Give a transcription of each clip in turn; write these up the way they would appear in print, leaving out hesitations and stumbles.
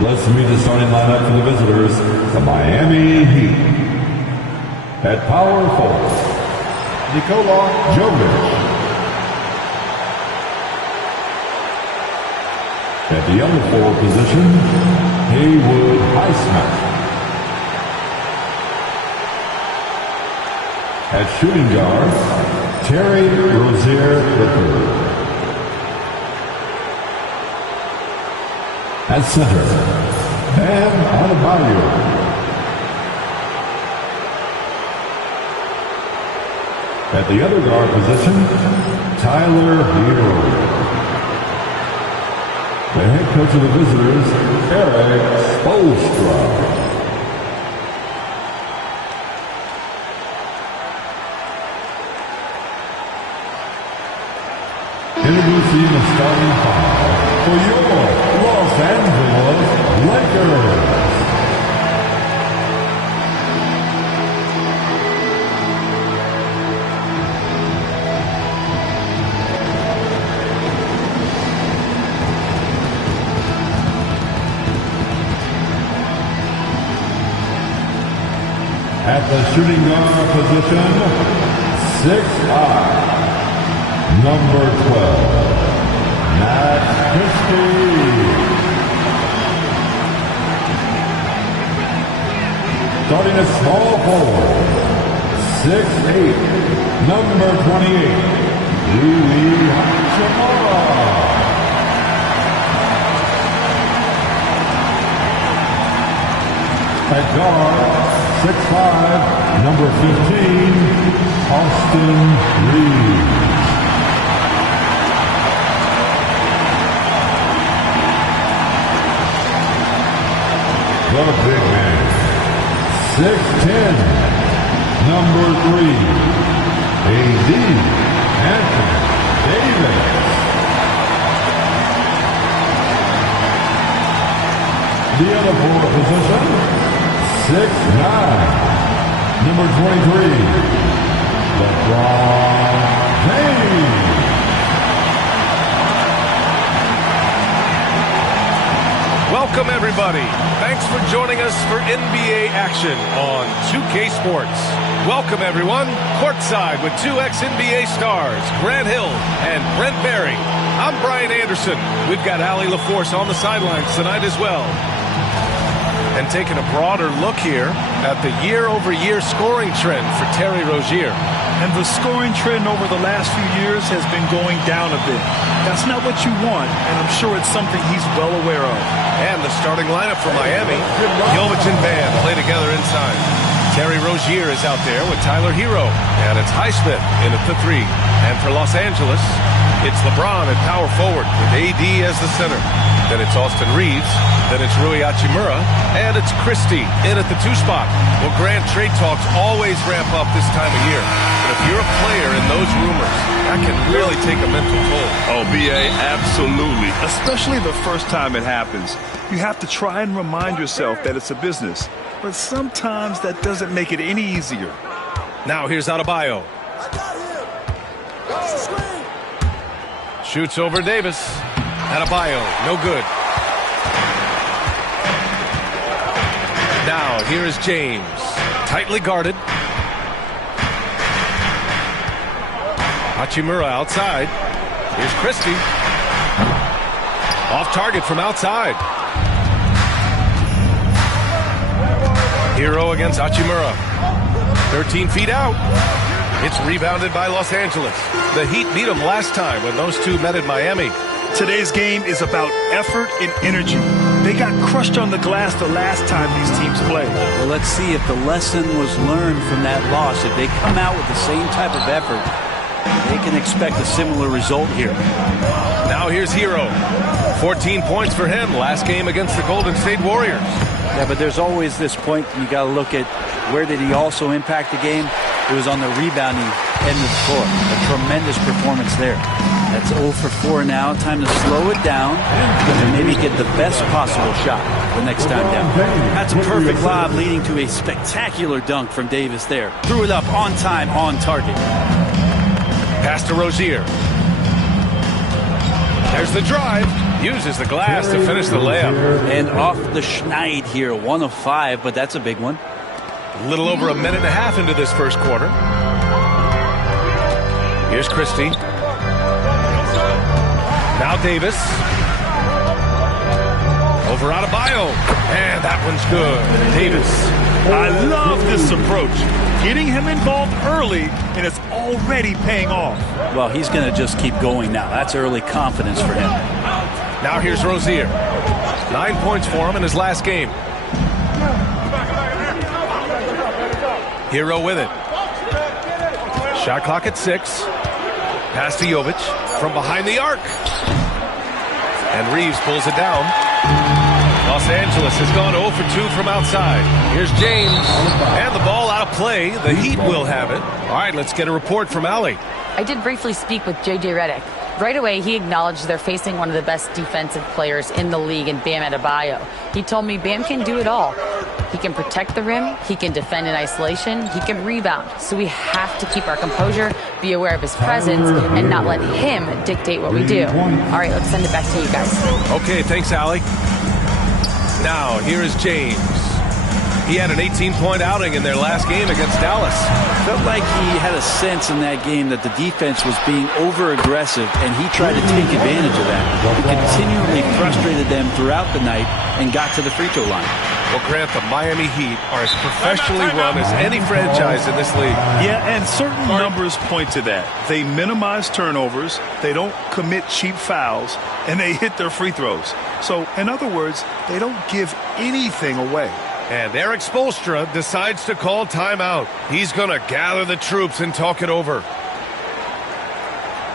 Let's meet the starting lineup for the visitors, the Miami Heat. At power forward, Nikola Jovic. At the other forward position, Haywood Highsmith. At shooting guard, Terry Rozier III. At center, Bam Adebayo. At the other guard position, Tyler Hero. The head coach of the visitors, Erik Spoelstra. Introducing the starting five for your Los Angeles Lakers. At the shooting guard position, 6'5", number 12, Max Christie. Starting at small forward, 6'8", number 28, Rui Hachimura. At guard, 6'5", number 15, Austin Reeves. The big man, 6'10", number 3, A.D. Anthony Davis. The other forward position, 6'9", number 23, LeBron James. Welcome, everybody. Thanks for joining us for NBA action on 2K Sports. Welcome, everyone. Courtside with two ex-NBA stars, Grant Hill and Brent Barry. I'm Brian Anderson. We've got Allie LaForce on the sidelines tonight as well. And taking a broader look here at the year-over-year scoring trend for Terry Rozier. And the scoring trend over the last few years has been going down a bit. That's not what you want, and I'm sure it's something he's well aware of. And the starting lineup for Miami, Jovic and Bam play together inside. Terry Rozier is out there with Tyler Hero, and it's Highsmith in at the 3. And for Los Angeles, it's LeBron at power forward with AD as the center. Then it's Austin Reeves, then it's Rui Hachimura, and it's Christie in at the 2 spot. Well, Grant, trade talks always ramp up this time of year. But if you're a player in those rumors, that can really take a mental toll. Oh, B.A., absolutely. Especially the first time it happens. You have to try and remind yourself that it's a business. But sometimes that doesn't make it any easier. Now here's Adebayo. Shoots over Davis. Adebayo, no good. Now here is James. Tightly guarded. Hachimura outside. Here's Christie. Off target from outside. Hero against Hachimura. 13 feet out. It's rebounded by Los Angeles. The Heat beat them last time when those two met at Miami. Today's game is about effort and energy. They got crushed on the glass the last time these teams played. Well, let's see if the lesson was learned from that loss. If they come out with the same type of effort, they can expect a similar result here. Now here's Hero. 14 points for him last game against the Golden State Warriors. Yeah, but there's always this point you got to look at where did he also impact the game. It was on the rebounding end of the floor. A tremendous performance there. That's 0 for 4 now. Time to slow it down and maybe get the best possible shot the next time down. That's a perfect lob leading to a spectacular dunk from Davis there. Threw it up on time, on target. Pass to Rozier. There's the drive. Uses the glass to finish the layup. And off the schneid here, 1 of 5, but that's a big one. A little over a minute and a half into this first quarter. Here's Christie. Now Davis. Over Adebayo. And that one's good. Davis. I love this approach. Getting him involved early, and it's already paying off. Well, he's going to just keep going now. That's early confidence for him. Now here's Rozier. 9 points for him in his last game. Hero with it. Shot clock at 6. Pass to Jovic from behind the arc. And Reeves pulls it down. Los Angeles has gone 0 for 2 from outside. Here's James. And the ball out of play. The Heat will have it. All right, let's get a report from Allie. I did briefly speak with J.J. Redick. Right away, he acknowledged they're facing one of the best defensive players in the league in Bam Adebayo. He told me Bam can do it all. He can protect the rim, he can defend in isolation, he can rebound. So we have to keep our composure, be aware of his presence, and not let him dictate what we do. All right, let's send it back to you guys. Okay, thanks, Allie. Now, here is James. He had an 18-point outing in their last game against Dallas. Felt like he had a sense in that game that the defense was being over-aggressive, and he tried to take advantage of that. He continually frustrated them throughout the night and got to the free throw line. Well, Grant, the Miami Heat are as professionally run as any franchise in this league. Yeah, and certain numbers point to that. They minimize turnovers, they don't commit cheap fouls, and they hit their free throws. So, in other words, they don't give anything away. And Eric Spoelstra decides to call timeout. He's going to gather the troops and talk it over.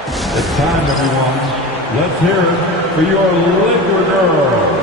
It's time, everyone. Let's hear it for your Laker girl.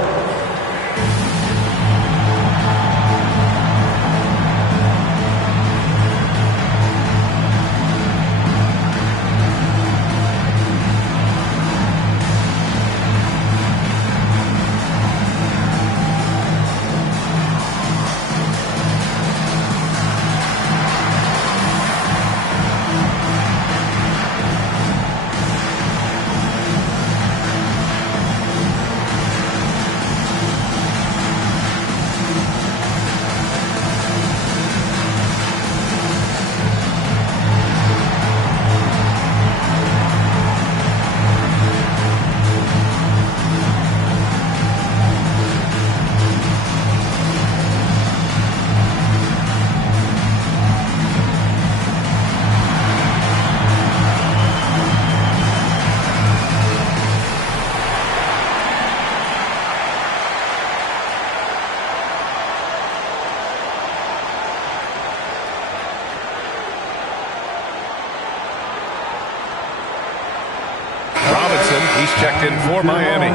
He's checked in for Miami.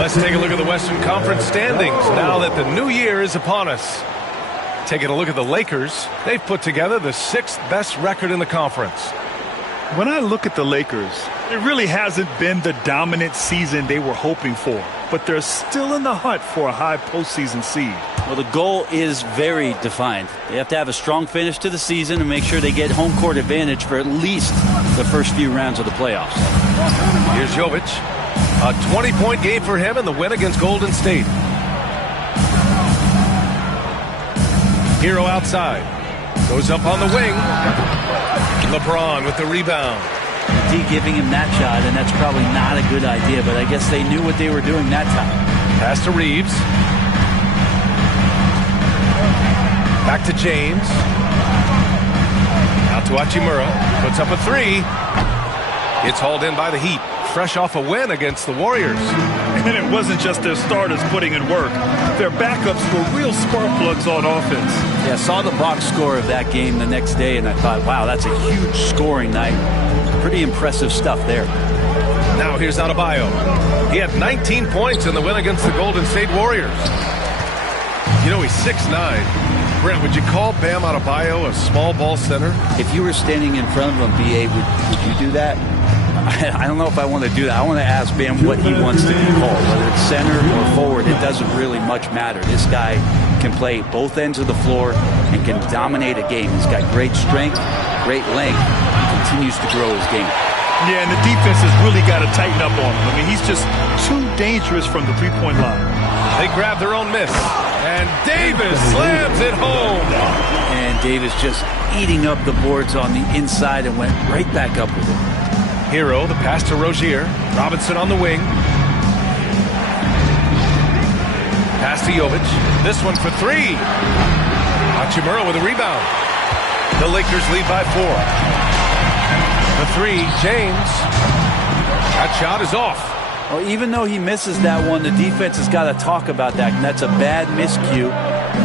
Let's take a look at the Western Conference standings now that the new year is upon us. Taking a look at the Lakers, they've put together the 6th best record in the conference. When I look at the Lakers, it really hasn't been the dominant season they were hoping for, but they're still in the hunt for a high postseason seed. Well, the goal is very defined. They have to have a strong finish to the season and make sure they get home court advantage for at least the first few rounds of the playoffs. Here's Jovic. A 20-point game for him in the win against Golden State. Hero outside. Goes up on the wing. LeBron with the rebound. D giving him that shot, and that's probably not a good idea, but I guess they knew what they were doing that time. Pass to Reeves. Back to James. Out to Hachimura. Puts up a 3. It's hauled in by the Heat. Fresh off a win against the Warriors. And it wasn't just their starters putting in work. Their backups were real spark plugs on offense. Yeah, I saw the box score of that game the next day, and I thought, wow, that's a huge scoring night. Pretty impressive stuff there. Now here's Adebayo. He had 19 points in the win against the Golden State Warriors. You know, he's 6'9". Brent, would you call Bam Adebayo a small ball center? If you were standing in front of him, B.A., would you do that? I don't know if I want to do that. I want to ask Bam what he wants to be called. Whether it's center or forward, it doesn't really much matter. This guy can play both ends of the floor and can dominate a game. He's got great strength, great length. He continues to grow his game. Yeah, and the defense has really got to tighten up on him. I mean, he's just too dangerous from the three-point line. They grab their own miss. And Davis slams it home. And Davis just eating up the boards on the inside and went right back up with it. Hero, the pass to Rozier. Robinson on the wing. Pass to Jovic. This one for three. Hachimura with a rebound. The Lakers lead by 4. The three, James. That shot is off. Well, even though he misses that one, the defense has got to talk about that. And that's a bad miscue.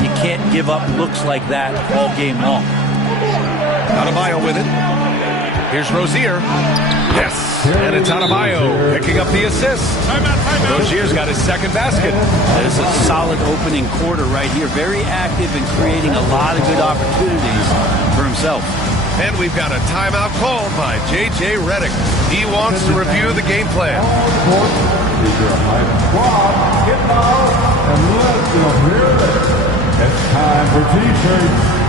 You can't give up looks like that all game long. Adebayo with it. Here's Rozier. Yes, and it's Adebayo picking up the assist. Rozier's got his second basket. That is a solid opening quarter right here. Very active and creating a lot of good opportunities for himself. And we've got a timeout called by J.J. Redick. He wants to review the game plan. It's time for T-shirts.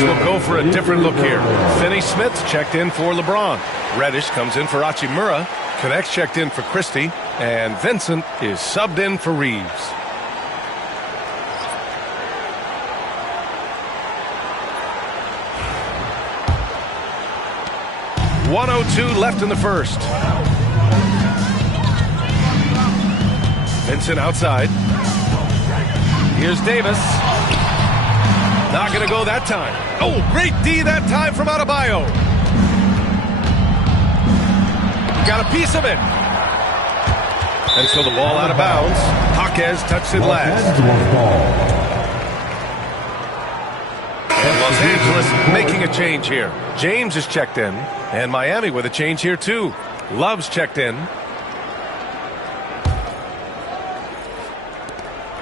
Will go for a different look here. Finney Smith checked in for LeBron. Reddish comes in for Hachimura. Connects checked in for Christie. And Vincent is subbed in for Reeves. .102 left in the first. Vincent outside. Here's Davis. Not going to go that time. Oh, great D that time from Adebayo. He got a piece of it. And so the ball out of bounds. Jaquez touched it last. And Los Angeles making a change here. James is checked in. And Miami with a change here too. Love's checked in.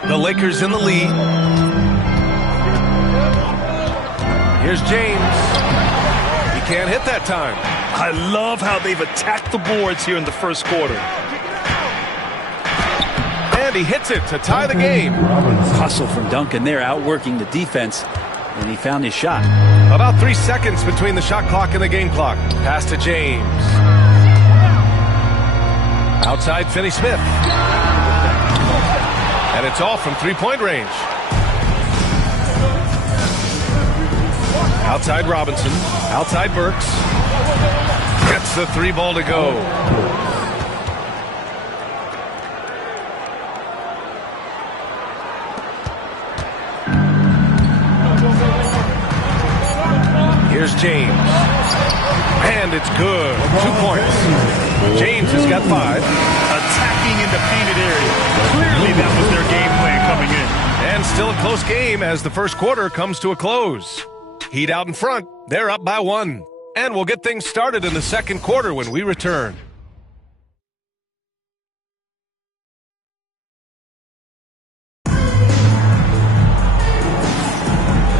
The Lakers in the lead. Here's James. He can't hit that time. I love how they've attacked the boards here in the first quarter. And he hits it to tie the game. Hustle from Duncan there, outworking the defense, and he found his shot. About 3 seconds between the shot clock and the game clock. Pass to James. Outside Finney Smith. And it's all from three-point range. Outside Robinson. Outside Burks. Gets the three ball to go. Here's James. And it's good. 2 points. James has got 5. Attacking in the painted area. Clearly that was their game plan coming in. And still a close game as the first quarter comes to a close. Heat out in front. They're up by 1. And we'll get things started in the second quarter when we return.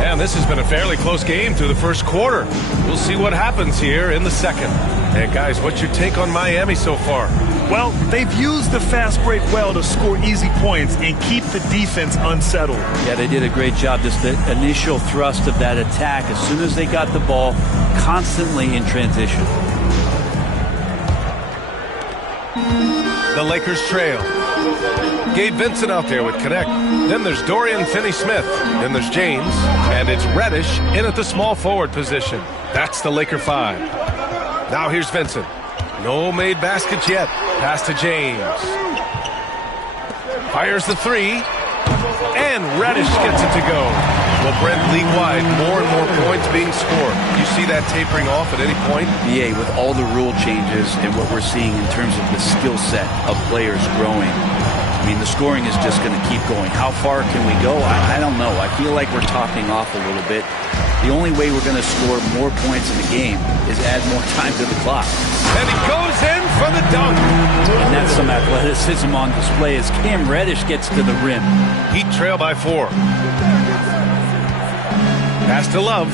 And this has been a fairly close game through the first quarter. We'll see what happens here in the second. And guys, what's your take on Miami so far? Well, they've used the fast break well to score easy points and keep the defense unsettled. Yeah, they did a great job. Just the initial thrust of that attack, as soon as they got the ball, constantly in transition. The Lakers trail. Gabe Vincent out there with Connect. Then there's Dorian Finney-Smith. Then there's James. And it's Reddish in at the small forward position. That's the Laker 5. Now here's Vincent. No made baskets yet. Pass to James. Fires the three. And Reddish gets it to go. Well, Brent, league-wide, more and more points being scored. You see that tapering off at any point? Yeah, with all the rule changes and what we're seeing in terms of the skill set of players growing, I mean, the scoring is just going to keep going. How far can we go? I don't know. I feel like we're topping off a little bit. The only way we're going to score more points in the game is add more time to the clock. And he goes in for the dunk. And that's some athleticism on display as Cam Reddish gets to the rim. Heat trail by 4. Pass to Love.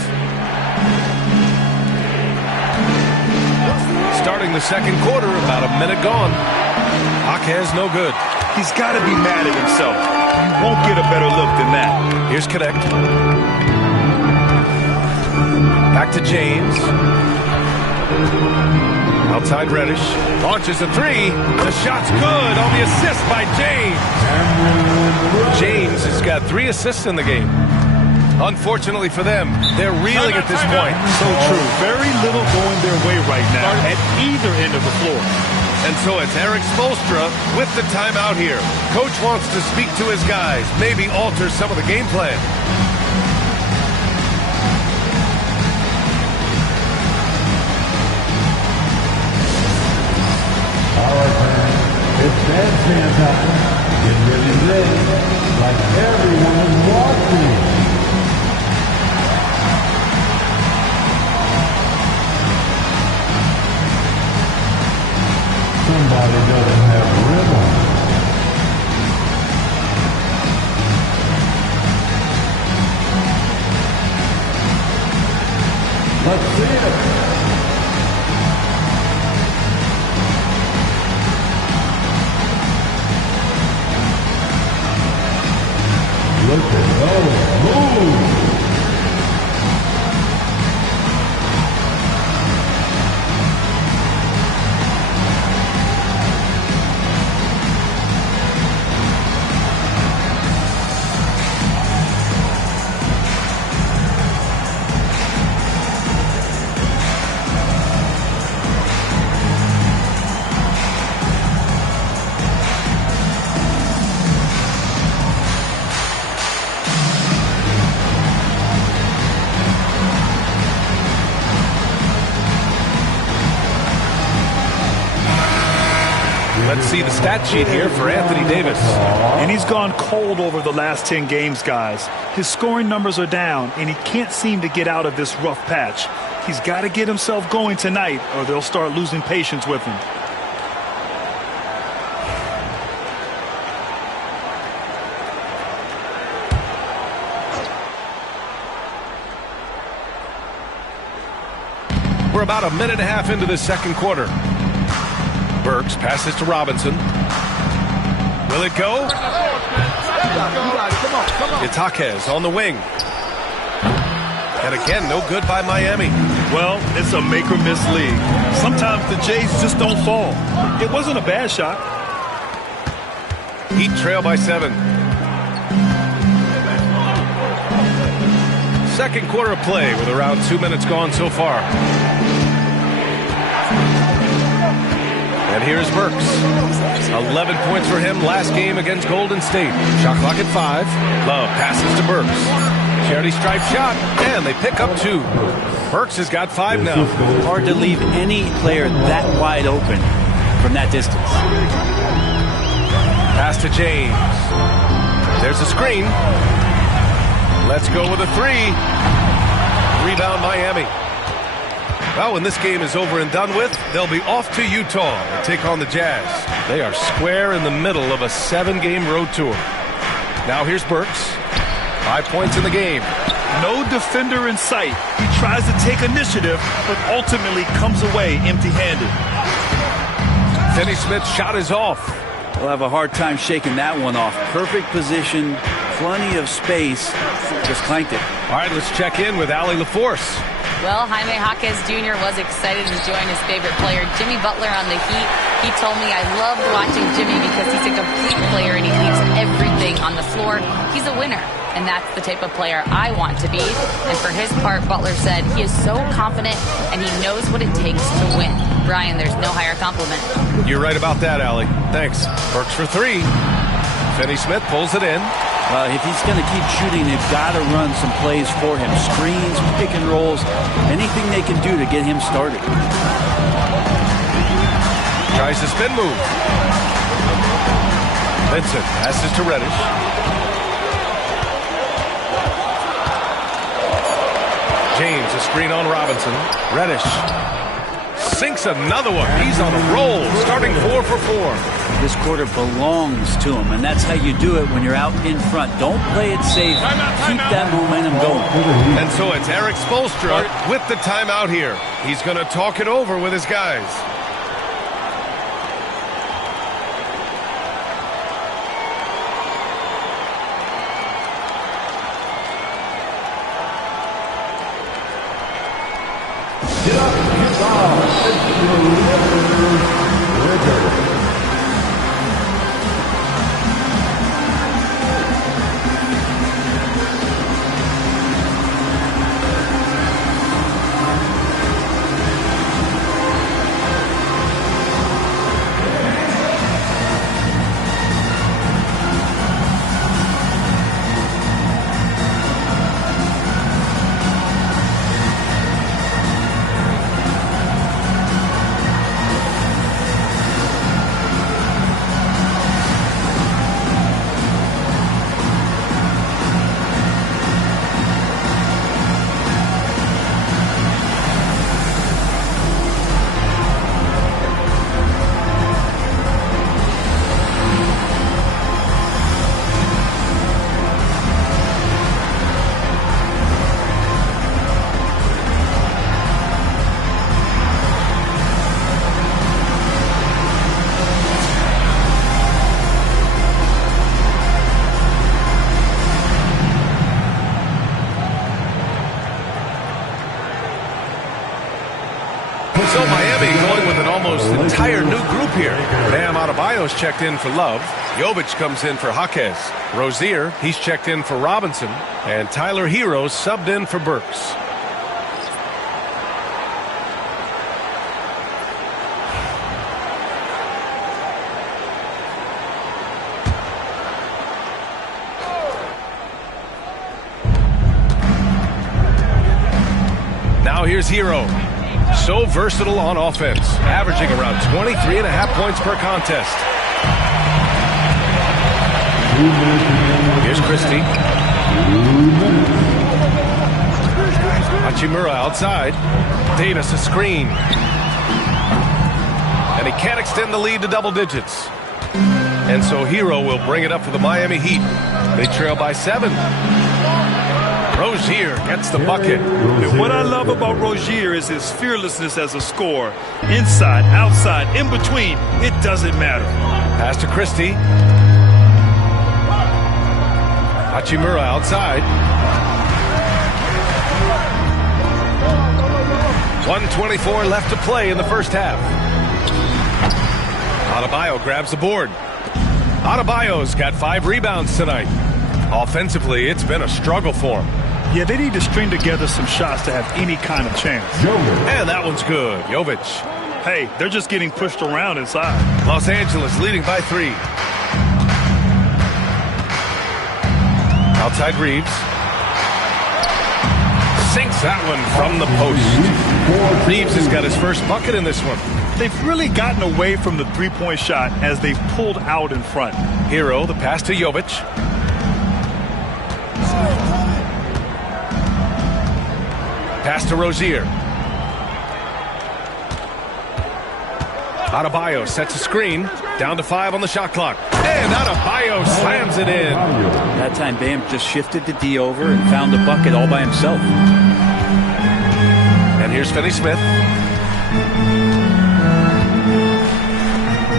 Starting the second quarter, about a minute gone. Jaquez no good. He's got to be mad at himself. You won't get a better look than that. Here's Connect. Back to James. Outside Reddish. Launches a three. The shot's good on the assist by James. James has got 3 assists in the game. Unfortunately for them, they're reeling at this point. So true. Very little going their way right now at either end of the floor. And so it's Eric Spoelstra with the timeout here. Coach wants to speak to his guys, maybe alter some of the game plan. All right, man. It's bandstand time. Get ready, like everyone is watching. Somebody doesn't have rhythm. Let's see it. Look at those moves. Let's see the stat sheet here for Anthony Davis. And he's gone cold over the last 10 games, guys. His scoring numbers are down, and he can't seem to get out of this rough patch. He's got to get himself going tonight, or they'll start losing patience with him. We're about a minute and a half into the second quarter. Burks passes to Robinson. Will it go? It's Jaquez on the wing. And again, no good by Miami. Well, it's a make-or-miss league. Sometimes the Jays just don't fall. It wasn't a bad shot. Heat trail by 7. Second quarter of play with around 2 minutes gone so far. And here's Burks. 11 points for him last game against Golden State. Shot clock at 5. Love passes to Burks. Charity stripe shot, and they pick up 2. Burks has got 5 now. Hard to leave any player that wide open from that distance. Pass to James. There's a screen. Let's go with a 3. Rebound Miami. Well, when this game is over and done with, they'll be off to Utah and take on the Jazz. They are square in the middle of a 7-game road tour. Now here's Burks. 5 points in the game. No defender in sight. He tries to take initiative, but ultimately comes away empty-handed. Finney-Smith's shot is off. We'll have a hard time shaking that one off. Perfect position, plenty of space. Just clanked it. All right, let's check in with Allie LaForce. Well, Jaime Jaquez Jr. was excited to join his favorite player, Jimmy Butler, on the Heat. He told me, I loved watching Jimmy because he's a complete player and he leaves everything on the floor. He's a winner, and that's the type of player I want to be. And for his part, Butler said he is so confident and he knows what it takes to win. Brian, there's no higher compliment. You're right about that, Allie. Thanks. Burks for three. Finney-Smith pulls it in. If he's going to keep shooting, they've got to run some plays for him. Screens, pick and rolls, anything they can do to get him started. Tries the spin move. Vincent passes to Reddish. James, a screen on Robinson. Reddish sinks another one. He's on a roll, starting 4 for 4. This quarter belongs to him, and that's how you do it when you're out in front. Don't play it safe. Keep that momentum going. And so it's Eric Spoelstra with the timeout here. He's going to talk it over with his guys. Get up, get down, So Miami going with an almost entire new group here. Bam Adebayo's checked in for Love. Jovic comes in for Jaquez. Rozier, he's checked in for Robinson. And Tyler Hero subbed in for Burks. Now here's Hero. So versatile on offense, averaging around 23.5 points per contest. Here's Christie. Hachimura outside. Davis a screen. And he can't extend the lead to double digits. And so Hero will bring it up for the Miami Heat. They trail by 7. Rozier gets the bucket. And what I love about Rozier is his fearlessness as a scorer. Inside, outside, in between, it doesn't matter. Pass to Christie. Hachimura outside. 1:24 left to play in the first half. Adebayo grabs the board. Adebayo's got 5 rebounds tonight. Offensively, it's been a struggle for him. Yeah, they need to string together some shots to have any kind of chance. And that one's good. Jovic. Hey, they're just getting pushed around inside. Los Angeles leading by 3. Outside Reeves. Sinks that one from the post. Reeves has got his first bucket in this one. They've really gotten away from the three-point shot as they've pulled out in front. Hero, the pass to Jovic. Pass to Rozier. Adebayo sets a screen. Down to 5 on the shot clock. And Adebayo slams it in. That time, Bam just shifted the D over and found a bucket all by himself. And here's Finney-Smith.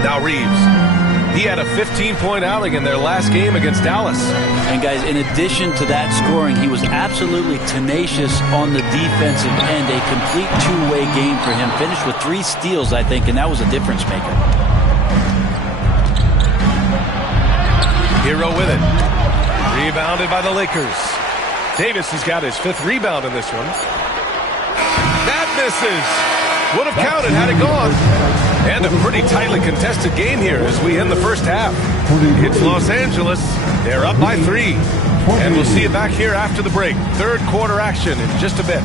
Now Reeves. He had a 15-point outing in their last game against Dallas. And guys, in addition to that scoring, he was absolutely tenacious on the defensive end. A complete two-way game for him. Finished with 3 steals, I think, and that was a difference maker. Hero with it. Rebounded by the Lakers. Davis has got his 5th rebound in this one. That misses. Would have counted had it gone. And a pretty tightly contested game here as we end the first half. It's Los Angeles. They're up by 3. And we'll see you back here after the break. Third quarter action in just a bit.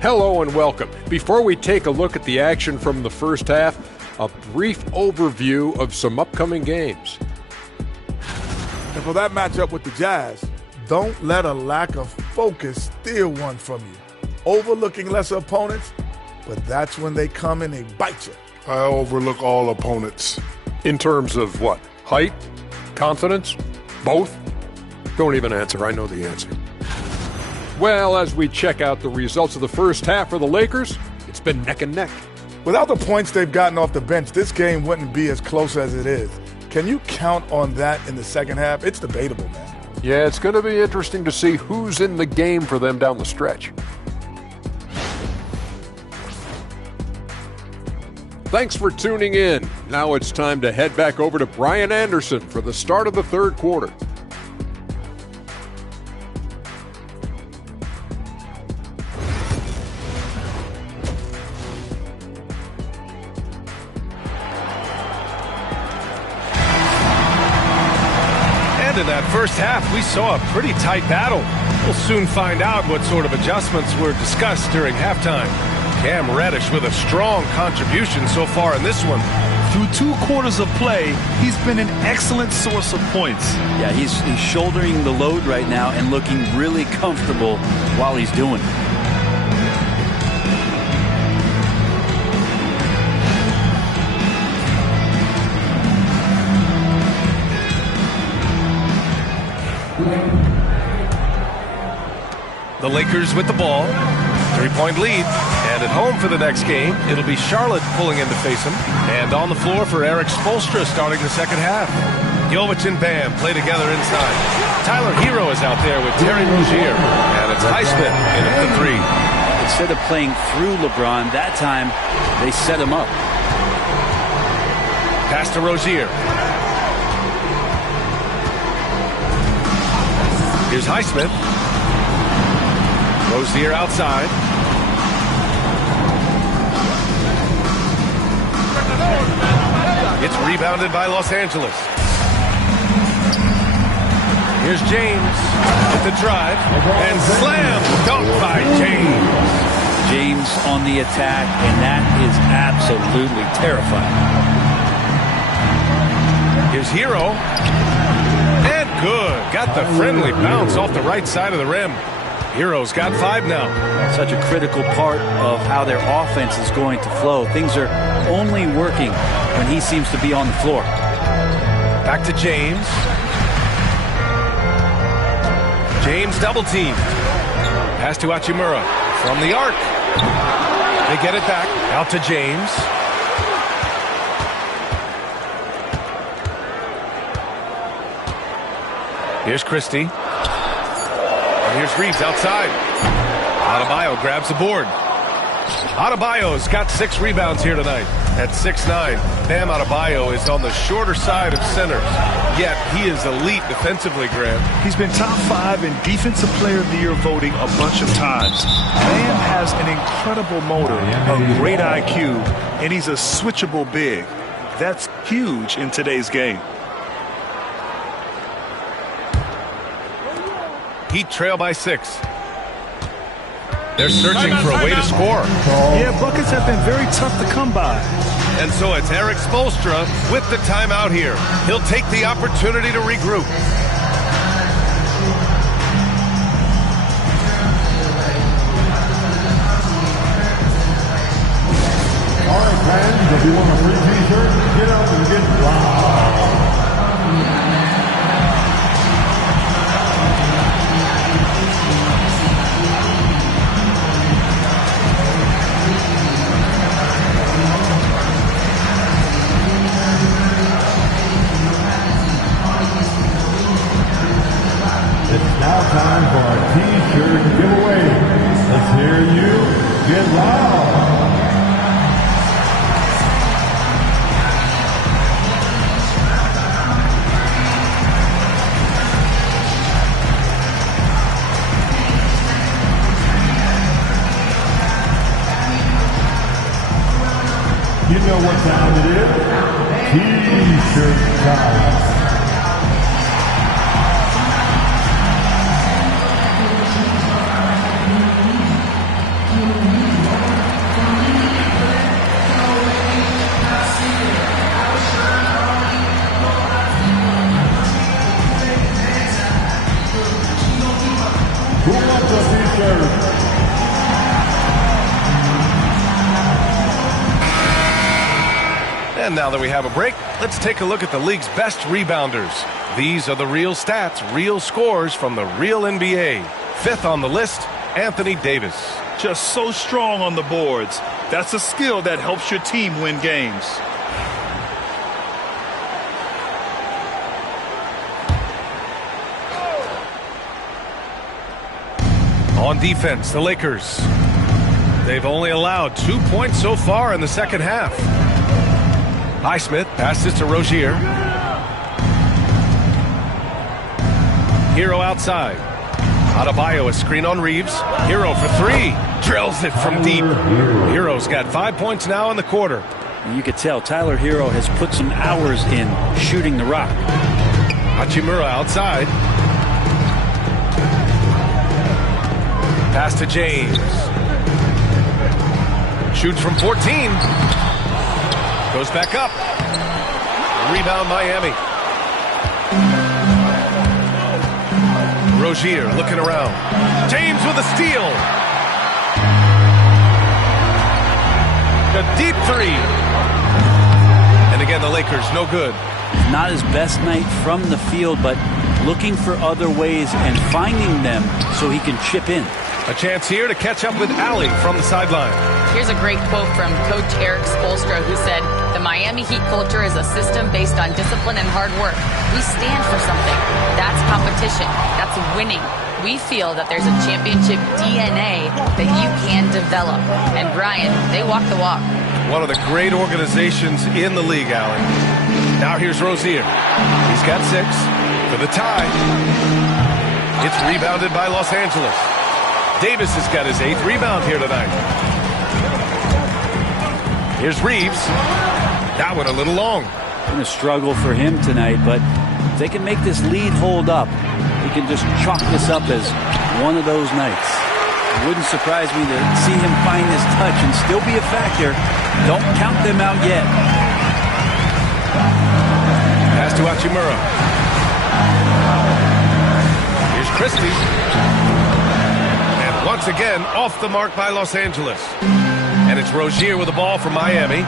Hello and welcome. Before we take a look at the action from the first half, a brief overview of some upcoming games. And for that matchup with the Jazz, don't let a lack of focus steal one from you. Overlooking lesser opponents, but that's when they come and they bite you. I overlook all opponents. In terms of what? Height? Confidence? Both? Don't even answer. I know the answer. Well, as we check out the results of the first half for the Lakers, it's been neck and neck. Without the points they've gotten off the bench, this game wouldn't be as close as it is. Can you count on that in the second half? It's debatable, man. Yeah, it's going to be interesting to see who's in the game for them down the stretch. Thanks for tuning in. Now it's time to head back over to Brian Anderson for the start of the third quarter. In that first half, we saw a pretty tight battle. We'll soon find out what sort of adjustments were discussed during halftime. Cam Reddish with a strong contribution so far in this one. Through 2 quarters of play, he's been an excellent source of points. Yeah, he's shouldering the load right now and looking really comfortable while he's doing it. The Lakers with the ball. 3-point lead. And at home for the next game, it'll be Charlotte pulling in to face them. And on the floor for Erik Spoelstra starting the second half. Jovic and Bam play together inside. Tyler Hero is out there with Terry Rozier. And it's Highsmith in at the 3. Instead of playing through LeBron, that time they set him up. Pass to Rozier. Here's Highsmith. Rozier outside. It's rebounded by Los Angeles. Here's James with the drive. And slam dunk by James. James on the attack, and that is absolutely terrifying. Here's Hero. And good. Got the friendly bounce off the right side of the rim. Hero's got 5 now. Such a critical part of how their offense is going to flow. Things are only working when he seems to be on the floor. Back to James. James double teamed. Pass to Hachimura from the arc. They get it back. Out to James. Here's Christie. And here's Reeves outside. Adebayo grabs the board. Adebayo's got 6 rebounds here tonight. At 6'9", Bam Adebayo is on the shorter side of centers. Yet he is elite defensively, Graham. He's been top 5 in Defensive Player of the Year voting a bunch of times. Bam has an incredible motor, a great IQ, and he's a switchable big. That's huge in today's game. Heat trail by 6. They're searching for a way to score. Yeah, buckets have been very tough to come by. And so it's Erik Spoelstra with the timeout here. He'll take the opportunity to regroup. All right, fans, if you want a free t-shirt, get up and get time for our T-shirt giveaway. Let's hear you get loud. You know what time it is? T-shirt time. Who wants a T-shirt? And now that we have a break, let's take a look at the league's best rebounders. These are the real stats, real scores from the real NBA. Fifth on the list, Anthony Davis. Just so strong on the boards. That's a skill that helps your team win games. On defense, the Lakers. They've only allowed 2 points so far in the second half. Highsmith passes to Rozier. Hero outside. Adebayo a screen on Reeves. Hero for three. Drills it from deep. Hero's got 5 points now in the quarter. You could tell Tyler Hero has put some hours in shooting the rock. Hachimura outside. Pass to James. Shoots from 14. Goes back up. Rebound Miami. Rozier looking around. James with a steal. A deep three. And again, the Lakers no good. Not his best night from the field, but looking for other ways and finding them so he can chip in. A chance here to catch up with Allie from the sideline. Here's a great quote from Coach Eric Spoelstra, who said, "The Miami Heat culture is a system based on discipline and hard work. We stand for something. That's competition. That's winning. We feel that there's a championship DNA that you can develop." And Brian, they walk the walk. One of the great organizations in the league, Allie. Now here's Rozier. He's got 6 for the tie. It's rebounded by Los Angeles. Davis has got his 8th rebound here tonight. Here's Reeves. That one a little long. Been a struggle for him tonight, but if they can make this lead hold up, he can just chalk this up as one of those nights. It wouldn't surprise me to see him find his touch and still be a factor. Don't count them out yet. Pass to Hachimura. Here's Christie. And once again, off the mark by Los Angeles. And it's Rozier with the ball for Miami.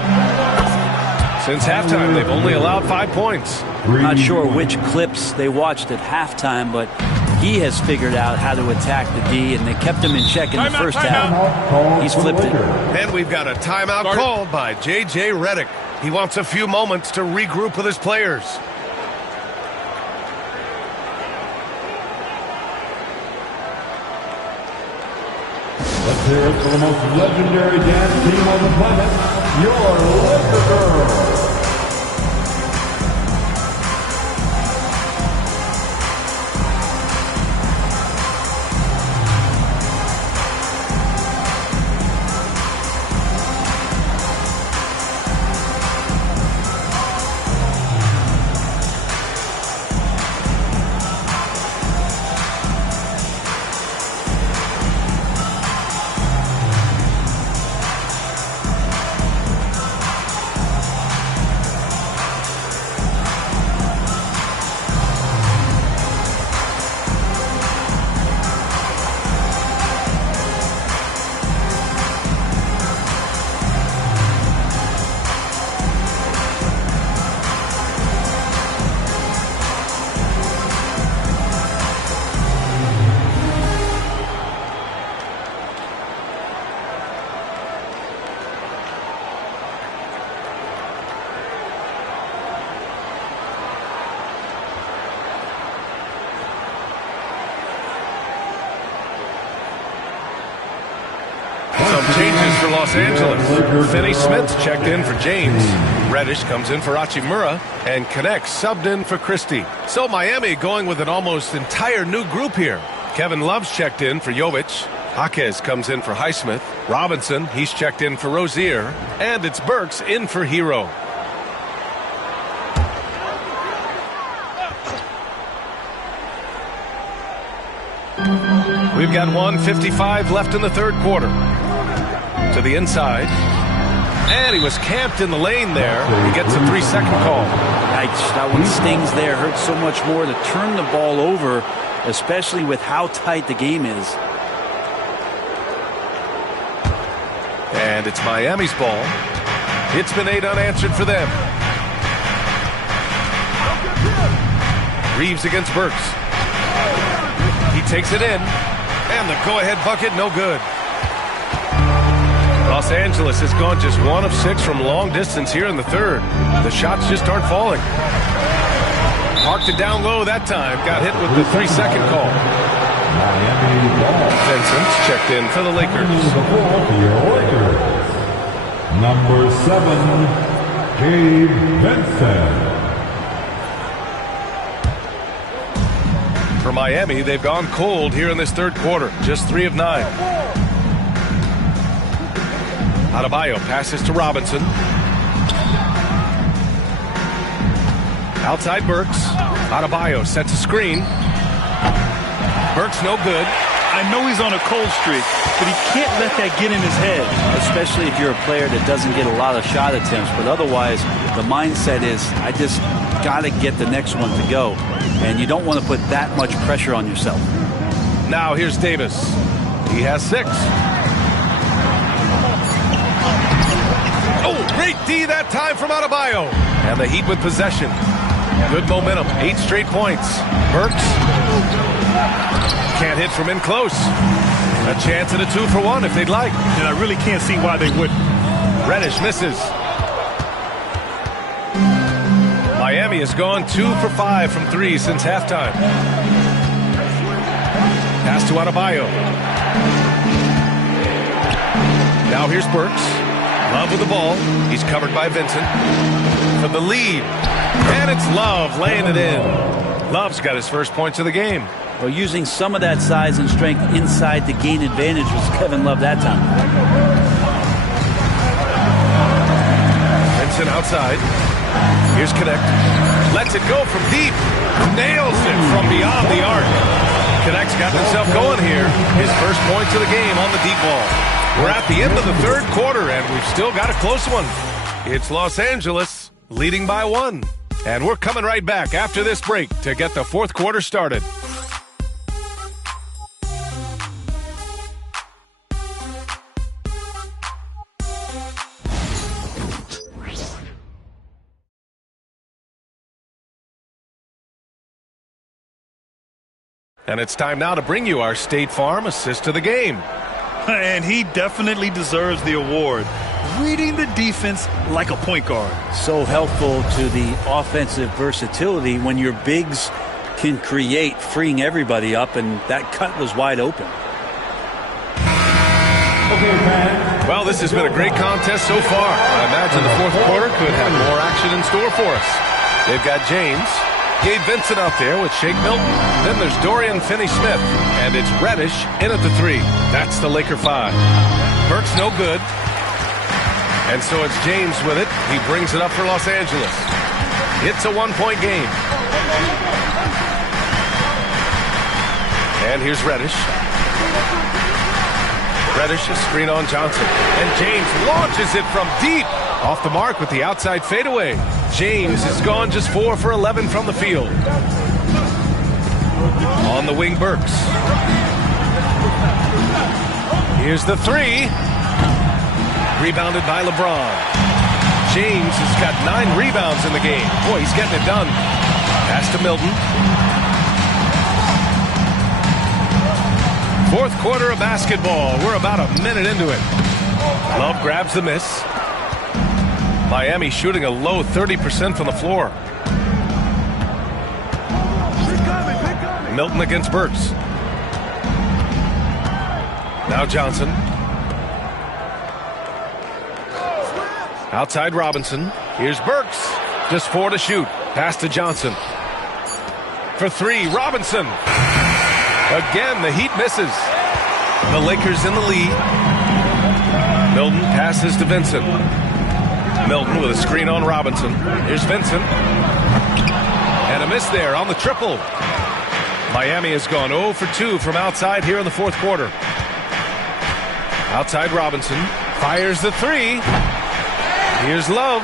Since halftime, they've only allowed 5 points. Not sure which clips they watched at halftime, but he has figured out how to attack the D, and they kept him in check in the first half. He's flipped it. And we've got a timeout called by J.J. Redick. He wants a few moments to regroup with his players. Let's hear it for the most legendary dance team on the planet, your Laker Girls. for Los Angeles. Finney Smith checked in for James. Reddish comes in for Hachimura, and connects subbed in for Christie. So Miami going with an almost entire new group here. Kevin Love's checked in for Jovic. Jaquez comes in for Highsmith. Robinson, he's checked in for Rozier. And it's Burks in for Hero. We've got 1:55 left in the third quarter. To the inside. And he was camped in the lane there. He gets a 3-second call. That one stings there. Hurts so much more to turn the ball over, especially with how tight the game is. And it's Miami's ball. It's been 8 unanswered for them. Reeves against Burks. He takes it in. And the go-ahead bucket, no good. Los Angeles has gone just 1 of 6 from long distance here in the third. The shots just aren't falling. Parked it down low that time. Got hit with the 3-second call. Vincent's checked in for the Lakers. Number 7, Gabe Vincent. For Miami, they've gone cold here in this third quarter. Just 3 of 9. Adebayo passes to Robinson. Outside Burks. Adebayo sets a screen. Burks no good. I know he's on a cold streak, but he can't let that get in his head. Especially if you're a player that doesn't get a lot of shot attempts. But otherwise, the mindset is, I just got to get the next one to go. And you don't want to put that much pressure on yourself. Now here's Davis. He has 6. Oh, great D that time from Adebayo. And the Heat with possession. Good momentum. 8 straight points. Burks. Can't hit from in close. A chance at a 2-for-1 if they'd like. And I really can't see why they wouldn't. Reddish misses. Miami has gone 2 for 5 from 3 since halftime. Pass to Adebayo. Now here's Burks. Love with the ball. He's covered by Vincent. For the lead. And it's Love laying it in. Love's got his first points of the game. Well, using some of that size and strength inside to gain advantage was Kevin Love that time. Vincent outside. Here's Connect. Lets it go from deep. Nails it from beyond the arc. Connect's got himself going here. His first point to the game on the deep ball. We're at the end of the third quarter, and we've still got a close one. It's Los Angeles leading by 1. And we're coming right back after this break to get the fourth quarter started. And it's time now to bring you our State Farm assist to the game. And he definitely deserves the award. Reading the defense like a point guard. So helpful to the offensive versatility when your bigs can create, freeing everybody up, and that cut was wide open. Well, this has been a great contest so far. I imagine the fourth quarter could have more action in store for us. They've got James, Gabe Vincent out there with Shake Milton. Then there's Dorian Finney-Smith, and it's Reddish in at the 3. That's the Laker 5. Burks no good. And so it's James with it. He brings it up for Los Angeles. It's a 1-point game. And here's Reddish. Reddish, a screen on Johnson. And James launches it from deep. Off the mark with the outside fadeaway. James has gone just 4 for 11 from the field. On the wing, Burks. Here's the 3. Rebounded by LeBron. James has got 9 rebounds in the game. Boy, he's getting it done. Pass to Milton. Fourth quarter of basketball. We're about a minute into it. Love grabs the miss. Miami shooting a low 30% from the floor. Milton against Burks. Now Johnson. Outside Robinson. Here's Burks. Just 4 to shoot. Pass to Johnson. For 3, Robinson. Again, the Heat misses. The Lakers in the lead. Milton passes to Vincent. Milton with a screen on Robinson. Here's Vincent. And a miss there on the triple. Miami has gone 0 for 2 from outside here in the fourth quarter. Outside Robinson. Fires the 3. Here's Love.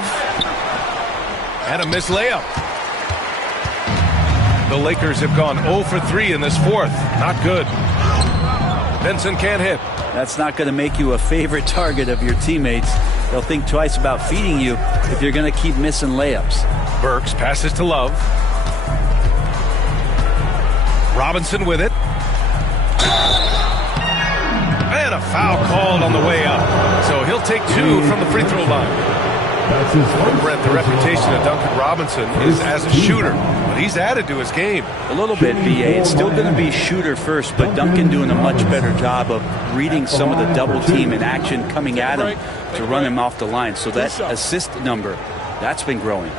And a missed layup. The Lakers have gone 0 for 3 in this fourth. Not good. Vincent can't hit. That's not going to make you a favorite target of your teammates. They'll think twice about feeding you if you're going to keep missing layups. Burks passes to Love. Robinson with it. And a foul called on the way up. So he'll take 2 from the free throw line. Brent, the reputation of Duncan Robinson is as a shooter, but he's added to his game. A little bit, B.A. It's still going to be shooter first, but Duncan doing a much better job of reading some of the double team in action coming at him to run him off the line. So that assist number, that's been growing.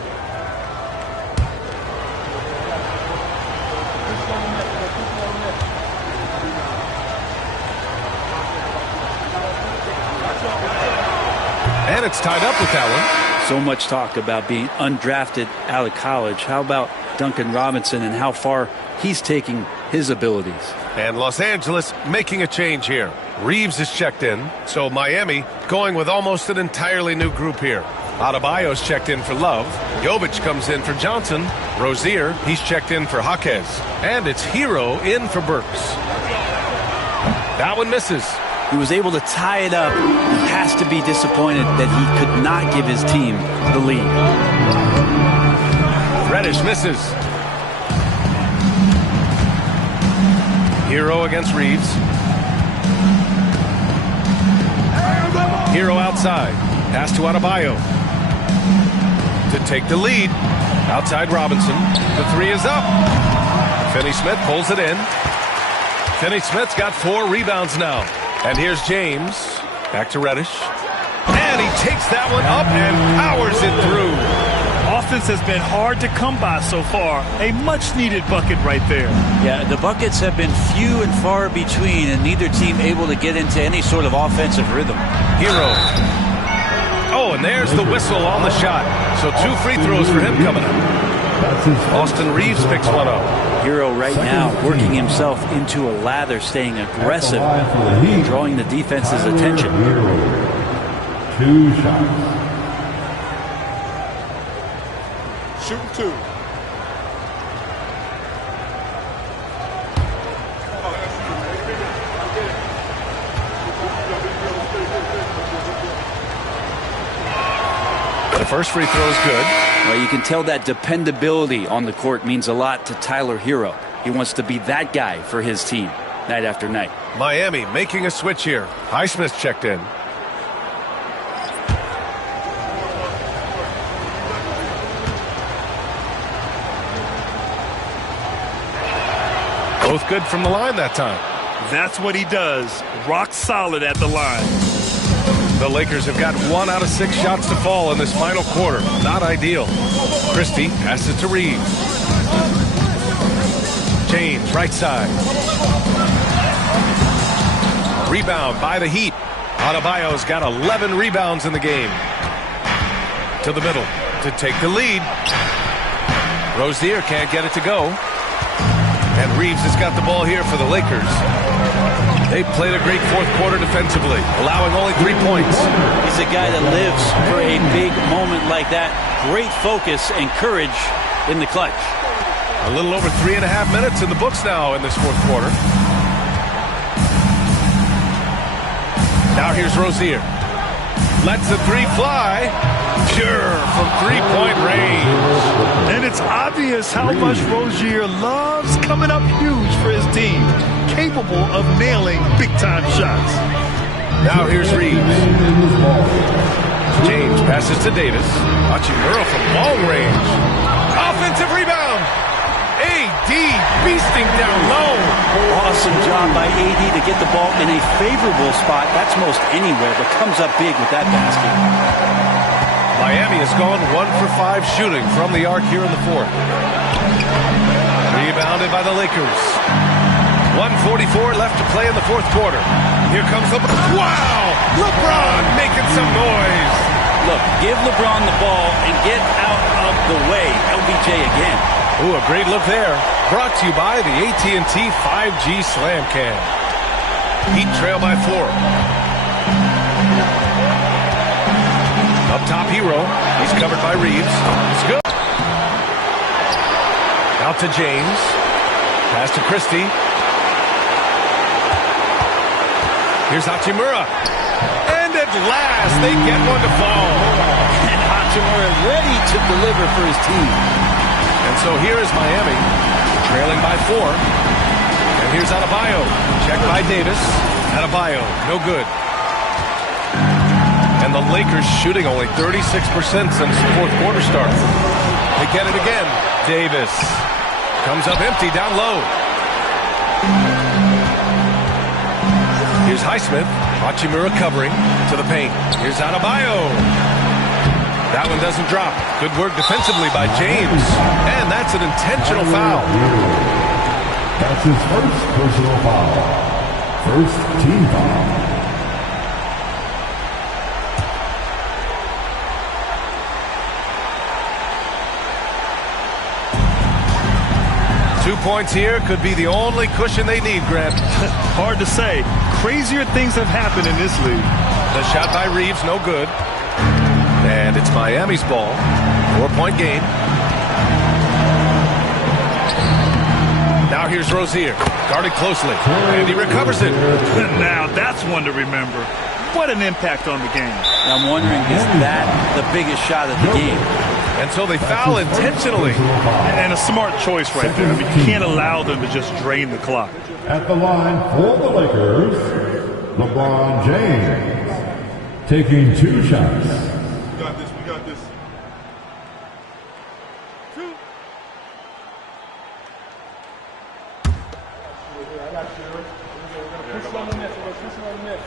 And it's tied up with that one. So much talk about being undrafted out of college. How about Duncan Robinson and how far he's taking his abilities? And Los Angeles making a change here. Reeves is checked in, so Miami going with almost an entirely new group here. Adebayo's checked in for Love. Jovic comes in for Johnson. Rozier, he's checked in for Jaquez. And it's Hero in for Burks. That one misses. He was able to tie it up. He has to be disappointed that he could not give his team the lead. Reddish misses. Hero against Reeves. Hero outside. Pass to Adebayo. To take the lead. Outside Robinson. The 3 is up. Finney-Smith pulls it in. Finney-Smith's got 4 rebounds now. And here's James. Back to Reddish. And he takes that one up and powers it through. Offense has been hard to come by so far. A much-needed bucket right there. Yeah, the buckets have been few and far between, and neither team able to get into any sort of offensive rhythm. Hero. Oh, and there's the whistle on the shot. So 2 free throws for him coming up. Austin Reeves picks one up. Hero right now working himself into a lather, staying aggressive, drawing the defense's attention. 2 shots. Shooting 2. The first free throw is good. Well, you can tell that dependability on the court means a lot to Tyler Hero. He wants to be that guy for his team night after night. Miami making a switch here. Highsmith checked in. Both good from the line that time. That's what he does. Rock solid at the line. The Lakers have got 1 out of 6 shots to fall in this final quarter. Not ideal. Christie passes to Reeves. James, right side. Rebound by the Heat. Adebayo's got 11 rebounds in the game. To the middle to take the lead. Rozier can't get it to go. And Reeves has got the ball here for the Lakers. They played a great fourth quarter defensively, allowing only 3 points. He's a guy that lives for a big moment like that. Great focus and courage in the clutch. A little over 3.5 minutes in the books now in this fourth quarter. Now here's Rozier. Lets the 3 fly. Sure, from 3-point range. And it's obvious how much Rozier loves coming up huge for his team. Capable of nailing big-time shots. Now here's Reeves. James passes to Davis. Watching Earl from long range. Offensive rebound. AD beasting down low. Awesome job by AD to get the ball in a favorable spot. That's most anywhere, but comes up big with that basket. Miami has gone 1 for 5 shooting from the arc here in the fourth. Rebounded by the Lakers. 1:44 left to play in the fourth quarter. Here comes the... Wow! LeBron making some noise. Look, give LeBron the ball and get out of the way. LBJ again. Ooh, a great look there. Brought to you by the AT&T 5G Slam Cam. Heat trail by 4. Up top, Hero. He's covered by Reeves. It's good. Out to James. Pass to Christie. Here's Hachimura. And at last, they get one to fall. And Hachimura ready to deliver for his team. And so here is Miami, trailing by 4. And here's Adebayo. Checked by Davis. Adebayo, no good. And the Lakers shooting only 36% since the fourth quarter starts. They get it again. Davis comes up empty down low. Here's Highsmith. Hachimura covering to the paint. Here's Adebayo. That one doesn't drop. Good work defensively by James. And that's an intentional foul. That's his first personal foul. First team foul. Two points here could be the only cushion they need, Grant. Hard to say. Crazier things have happened in this league. The shot by Reeves, no good. And it's Miami's ball. 4-point game. Now here's Rozier. Guarded closely. And he recovers it. Now that's one to remember. What an impact on the game. I'm wondering, is that the biggest shot of the game? And so they foul intentionally. And a smart choice right there. I mean, you can't allow them to just drain the clock. At the line for the Lakers, LeBron James taking 2 shots. We got this. We got this. 2. I got you. Push on the net. Push on the net.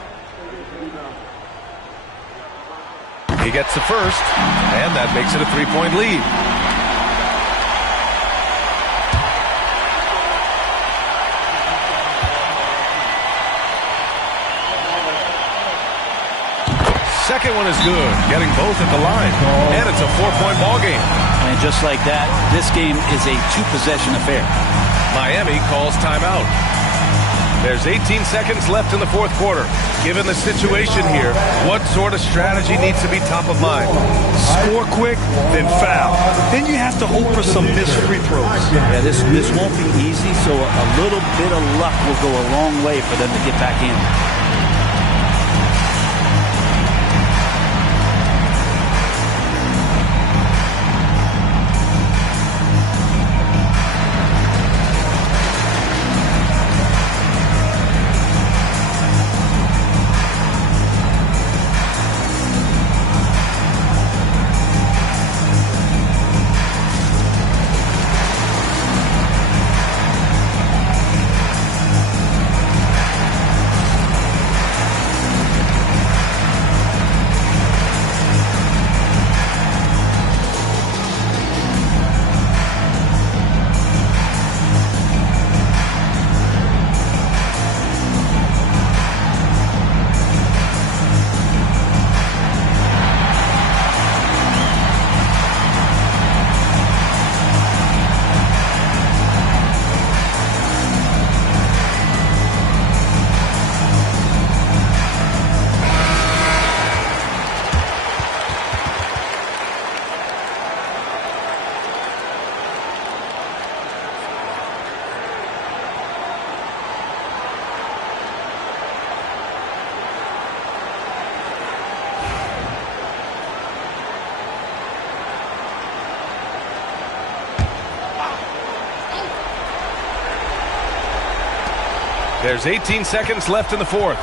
He gets the first, and that makes it a 3-point lead. Second one is good, getting both at the line, and it's a 4-point ball game. And just like that, this game is a 2-possession affair. Miami calls timeout. There's 18 seconds left in the fourth quarter. Given the situation here, what sort of strategy needs to be top of mind? Score quick, then foul. Then you have to hope for some missed free throws. Yeah, this won't be easy, so a little bit of luck will go a long way for them to get back in. There's 18 seconds left in the fourth.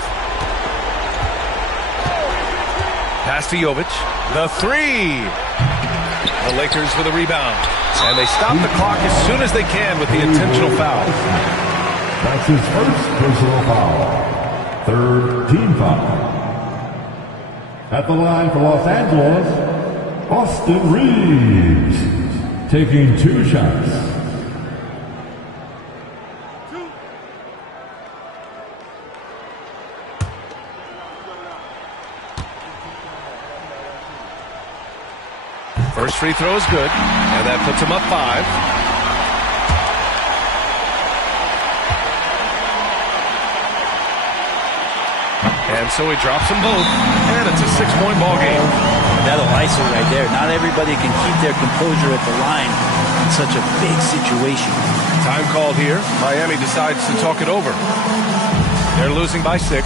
Pass to Jovic. The 3. The Lakers with a rebound. And they stop the clock as soon as they can with the intentional foul. That's his first personal foul. Third team foul. At the line for Los Angeles, Austin Reeves, taking 2 shots. First free throw is good, and that puts him up 5. And so he drops them both, and it's a 6-point ball game. That'll ice it right there. Not everybody can keep their composure at the line in such a big situation. Time called here. Miami decides to talk it over. They're losing by 6.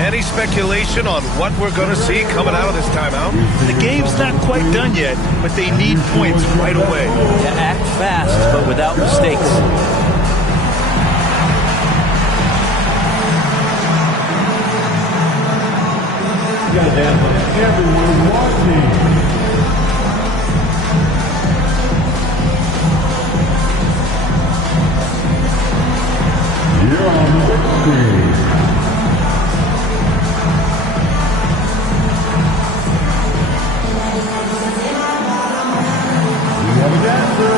Any speculation on what we're going to see coming out of this timeout? The game's not quite done yet, but they need points right away. Yeah, act fast, but without mistakes. Everyone watching. You're on the big screen. We have a dancer.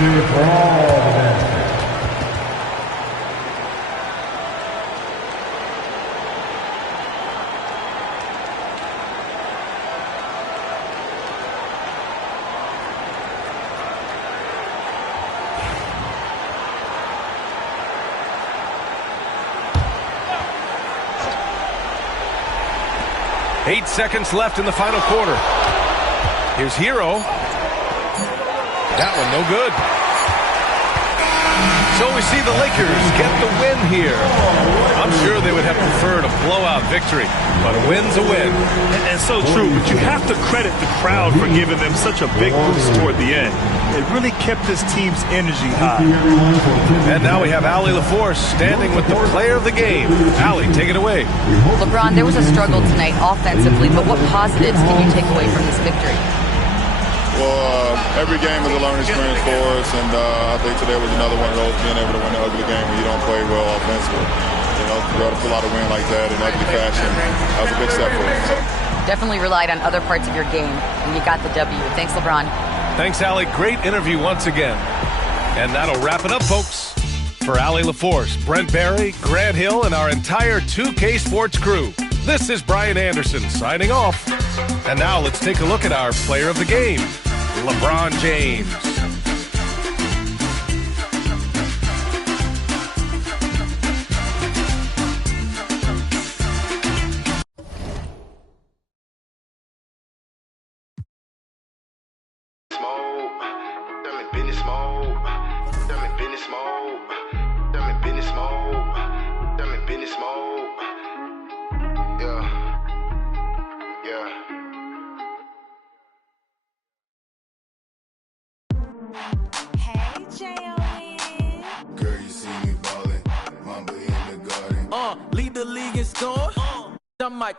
For all the dancers. 8 seconds left in the final quarter. Here's Hero. That one no good. So we see the Lakers get the win here. I'm sure they would have preferred a blowout victory, but a win's a win. And so true, but you have to credit the crowd for giving them such a big boost toward the end. It really kept this team's energy high. And now we have Allie LaForce standing with the player of the game. Allie, take it away. LeBron, there was a struggle tonight offensively, but what positives can you take away from this victory? Well, every game is a learning experience for us, and I think today was another one of those, being able to win an ugly game when you don't play well offensively. You know, to be able to pull out a win like that in ugly fashion, that was a big step for us. Definitely relied on other parts of your game, and you got the W. Thanks, LeBron. Thanks, Allie. Great interview once again. And that'll wrap it up, folks. For Allie LaForce, Brent Barry, Grant Hill, and our entire 2K Sports crew, this is Brian Anderson signing off. And now let's take a look at our player of the game, LeBron James. Lead the league in score. I'm Michael.